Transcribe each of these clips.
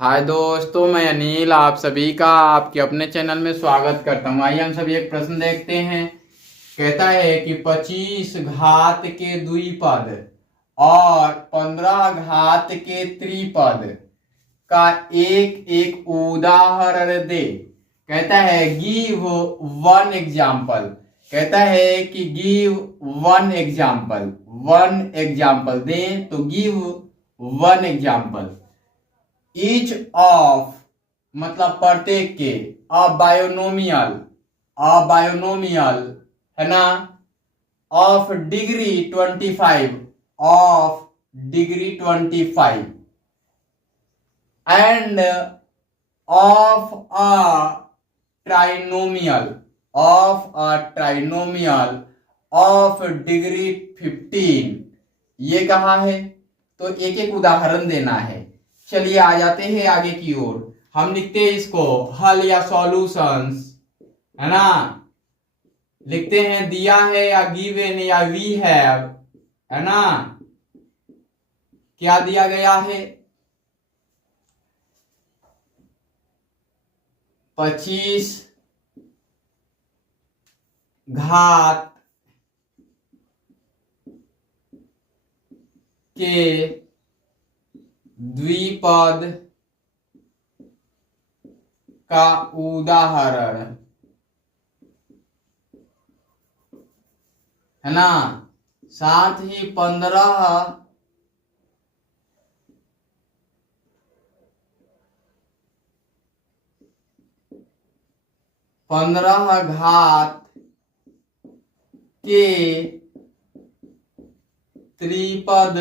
हाय दोस्तों, मैं अनिल आप सभी का आपके अपने चैनल में स्वागत करता हूँ। आइए हम सभी एक प्रश्न देखते हैं। कहता है कि 25 घात के द्विपद और 15 घात के त्रिपद का एक एक उदाहरण दे। कहता है गिव वन एग्जाम्पल। कहता है कि गिव वन एग्जाम्पल दे, तो give one example. Each of मतलब प्रत्येक के, अ बायोनोमियल है ना, of degree 25 end of a trinomial of degree 15। ये कहा है तो एक एक उदाहरण देना है। चलिए आ जाते हैं आगे की ओर। हम लिखते हैं इसको हल या सॉल्यूशंस, है ना। लिखते हैं दिया है या गिवन या वी हैव, है ना। क्या दिया गया है? 25 घात के द्विपद का उदाहरण, है ना। साथ ही 15 घात के त्रिपद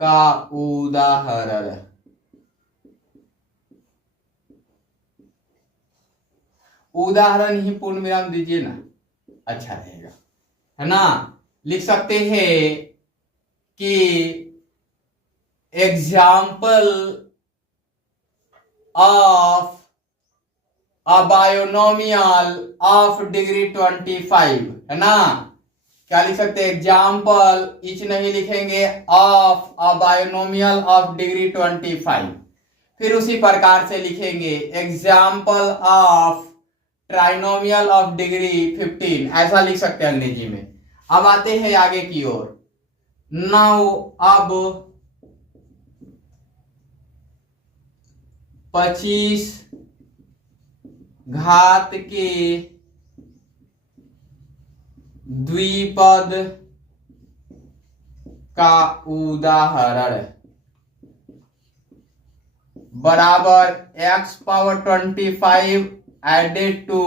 का उदाहरण। उदाहरण ही पूर्ण विराम दीजिए ना, अच्छा रहेगा, है ना। लिख सकते हैं कि example of a binomial of degree 25, है ना। क्या लिख सकते हैं? एग्जाम्पल, इच नहीं लिखेंगे, of a binomial of degree 25। फिर उसी प्रकार से लिखेंगे example of trinomial of degree 15, ऐसा लिख सकते हैं अंग्रेजी में। अब आते हैं आगे की ओर। नाउ अब 25 घात के द्विपद का उदाहरण बराबर x पावर 25 एडेड टू,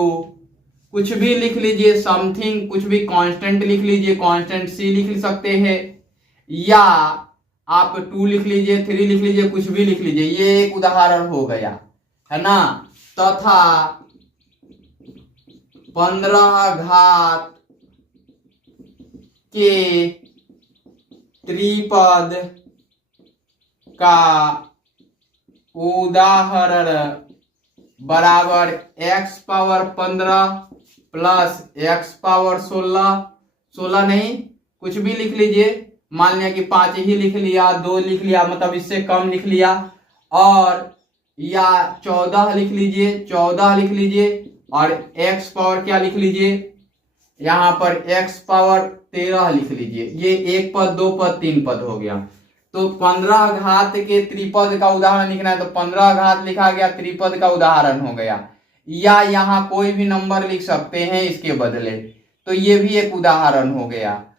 कुछ भी लिख लीजिए, समथिंग, कुछ भी कांस्टेंट लिख लीजिए, कांस्टेंट c लिख सकते हैं, या आप 2 लिख लीजिए, 3 लिख लीजिए, कुछ भी लिख लीजिए। ये एक उदाहरण हो गया, है ना। तथा 15 घात के त्रिपद का उदाहरण बराबर x power 15 plus x power 16 नहीं, कुछ भी लिख लीजिए। मान लिया कि 5 ही लिख लिया, 2 लिख लिया, मतलब इससे कम लिख लिया, और या 14 लिख लीजिए, और x पावर क्या लिख लीजिए, यहां पर x पावर 13 लिख लीजिए। ये 1 पद, 2 पद, 3 पद हो गया। तो 15 घात के त्रिपद का उदाहरण लिखना है, तो 15 घात लिखा गया, त्रिपद का उदाहरण हो गया। या यहाँ कोई भी नंबर लिख सकते हैं इसके बदले, तो ये भी एक उदाहरण हो गया।